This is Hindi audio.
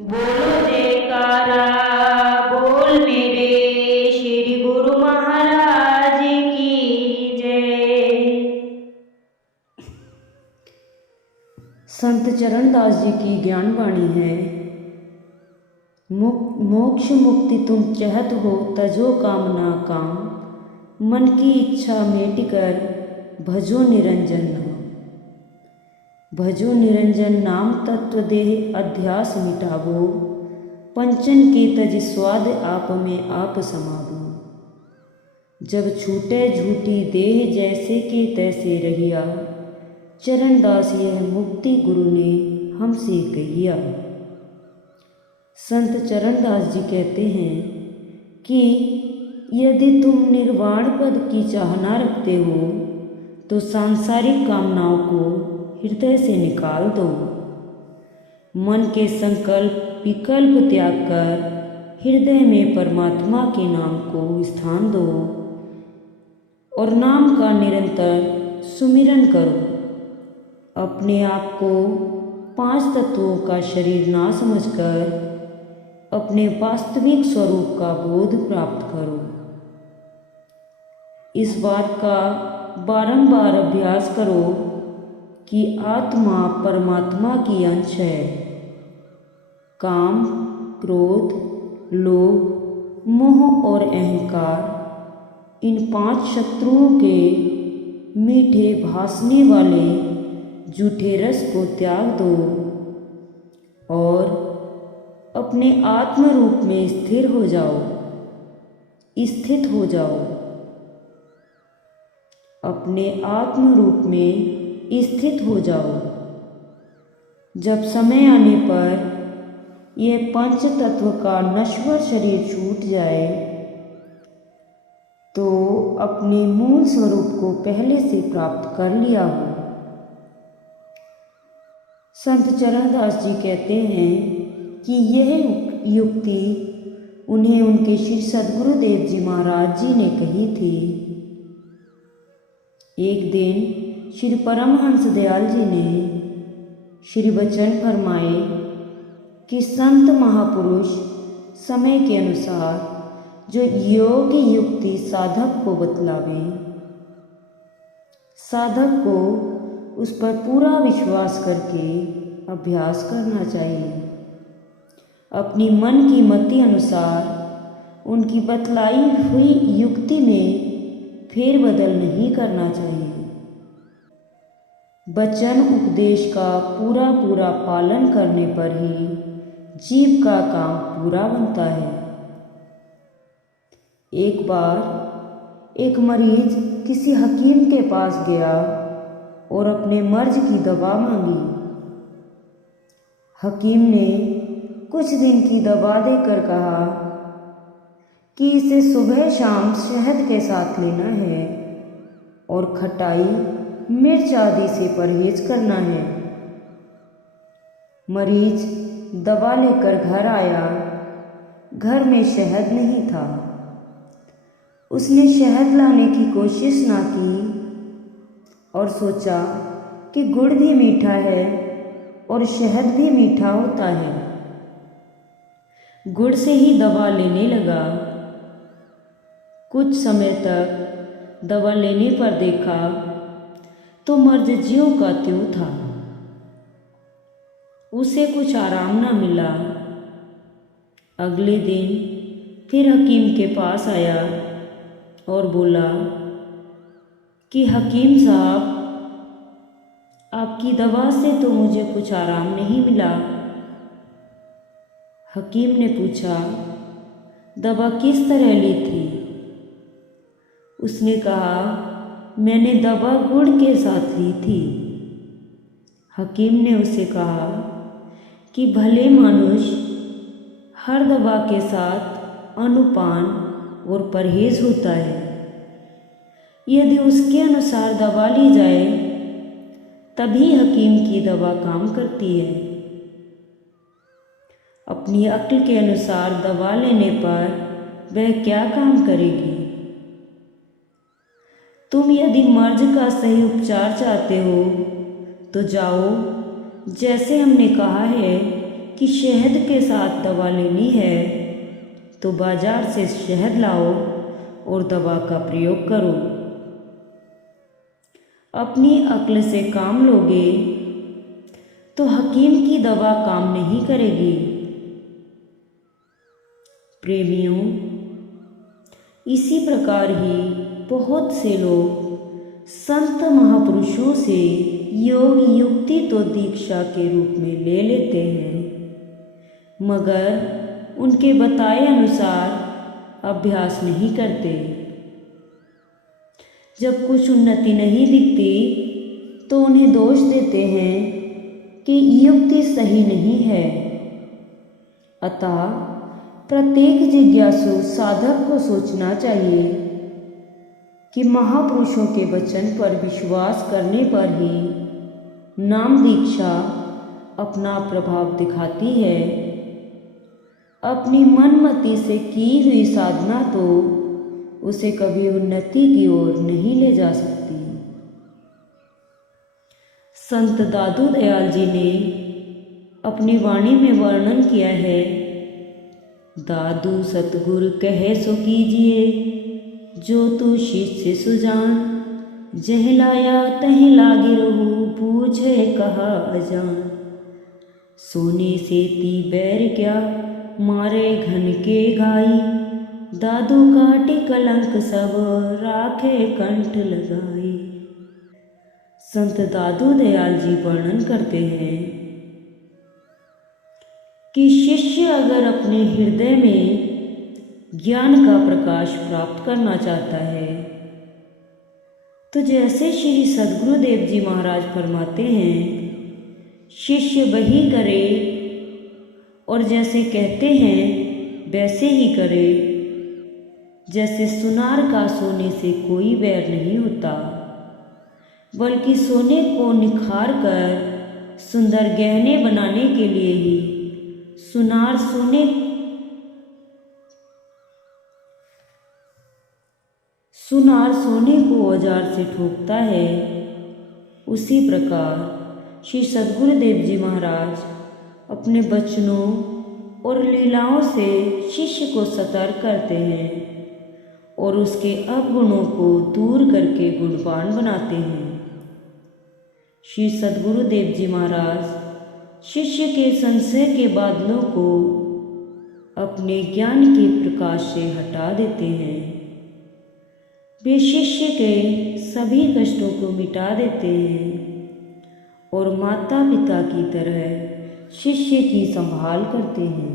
बोलो जयकारा बोल मेरे श्री गुरु महाराज की जय। संत चरणदास जी की ज्ञान वाणी है। मोक्ष मुक्ति तुम चाहत हो, तजो कामना काम, मन की इच्छा मेट कर भजो निरंजन नाम। भजो निरंजन नाम तत्व देह अध्यास मिटावो, पंचन के तज स्वाद आप में आप समावो। जब छूटे झूठी देह जैसे के तैसे रहिया, चरणदास यह मुक्ति गुरु ने हमसे कहिया। संत चरणदास जी कहते हैं कि यदि तुम निर्वाण पद की चाहना रखते हो तो सांसारिक कामनाओं को हृदय से निकाल दो। मन के संकल्प विकल्प त्याग कर हृदय में परमात्मा के नाम को स्थान दो और नाम का निरंतर सुमिरन करो। अपने आप को 5 तत्वों का शरीर ना समझकर अपने वास्तविक स्वरूप का बोध प्राप्त करो। इस बात का बारंबार अभ्यास करो कि आत्मा परमात्मा की अंश है। काम, क्रोध, लोभ, मोह और अहंकार, इन 5 शत्रुओं के मीठे भासने वाले झूठे रस को त्याग दो और अपने आत्म रूप में स्थिर हो जाओ, स्थित हो जाओ। अपने आत्म रूप में स्थित हो जाओ। जब समय आने पर यह 5 तत्व का नश्वर शरीर छूट जाए तो अपने मूल स्वरूप को पहले से प्राप्त कर लिया हो। संत चरणदास जी कहते हैं कि यह युक्ति उन्हें उनके श्री सद्गुरुदेव जी महाराज जी ने कही थी। एक दिन श्री परमहंस दयाल जी ने श्री वचन फरमाए कि संत महापुरुष समय के अनुसार जो योग युक्ति साधक को बतलावे, साधक को उस पर पूरा विश्वास करके अभ्यास करना चाहिए। अपनी मन की मति अनुसार उनकी बतलाई हुई युक्ति में फेरबदल नहीं करना चाहिए। वचन उपदेश का पूरा पूरा पालन करने पर ही जीव का काम पूरा बनता है। एक बार एक मरीज किसी हकीम के पास गया और अपने मर्ज की दवा मांगी। हकीम ने कुछ दिन की दवा देकर कहा कि इसे सुबह शाम शहद के साथ लेना है और खटाई मिर्च आदि से परहेज करना है। मरीज दवा लेकर घर आया। घर में शहद नहीं था। उसने शहद लाने की कोशिश ना की और सोचा कि गुड़ भी मीठा है और शहद भी मीठा होता है। गुड़ से ही दवा लेने लगा। कुछ समय तक दवा लेने पर देखा तो मर्ज ज्यों का त्यों था। उसे कुछ आराम न मिला। अगले दिन फिर हकीम के पास आया और बोला कि हकीम साहब, आपकी दवा से तो मुझे कुछ आराम नहीं मिला। हकीम ने पूछा, दवा किस तरह ली थी? उसने कहा, मैंने दवा गुड़ के साथ ली थी। हकीम ने उसे कहा कि भले मनुष्य हर दवा के साथ अनुपान और परहेज होता है। यदि उसके अनुसार दवा ली जाए तभी हकीम की दवा काम करती है। अपनी अक्ल के अनुसार दवा लेने पर वह क्या काम करेगी? तुम यदि मर्ज का सही उपचार चाहते हो तो जाओ, जैसे हमने कहा है कि शहद के साथ दवा लेनी है तो बाजार से शहद लाओ और दवा का प्रयोग करो। अपनी अक्ल से काम लोगे तो हकीम की दवा काम नहीं करेगी। प्रेमियों, इसी प्रकार ही बहुत से लोग संत महापुरुषों से योग युक्ति तो दीक्षा के रूप में ले लेते हैं, मगर उनके बताए अनुसार अभ्यास नहीं करते। जब कुछ उन्नति नहीं दिखती तो उन्हें दोष देते हैं कि युक्ति सही नहीं है। अतः प्रत्येक जिज्ञासु साधक को सोचना चाहिए कि महापुरुषों के वचन पर विश्वास करने पर ही नाम दीक्षा अपना प्रभाव दिखाती है। अपनी मनमति से की हुई साधना तो उसे कभी उन्नति की ओर नहीं ले जा सकती। संत दादू दयाल जी ने अपनी वाणी में वर्णन किया है, दादू सतगुरु कहे सो कीजिए, जो तू शिष्य सुजान, जह लाया तह लागे रहू, पूछे कहा अजान। सोने से ती बैर क्या, मारे घन के घाई, दादू काटे कलंक सब, राखे कंठ लगाई। संत दादू दयाल जी वर्णन करते हैं कि शिष्य अगर अपने हृदय में ज्ञान का प्रकाश प्राप्त करना चाहता है तो जैसे श्री सद्गुरुदेव जी महाराज फरमाते हैं, शिष्य वही करे और जैसे कहते हैं वैसे ही करे। जैसे सुनार का सोने से कोई बैर नहीं होता, बल्कि सोने को निखार कर सुंदर गहने बनाने के लिए ही सुनार सोने को औजार से ठोकता है। उसी प्रकार श्री सद्गुरुदेव जी महाराज अपने वचनों और लीलाओं से शिष्य को सतर्क करते हैं और उसके अवगुणों को दूर करके गुणवान बनाते हैं। श्री सद्गुरुदेव जी महाराज शिष्य के संशय के बादलों को अपने ज्ञान के प्रकाश से हटा देते हैं। वे शिष्य के सभी कष्टों को मिटा देते हैं और माता पिता की तरह शिष्य की संभाल करते हैं।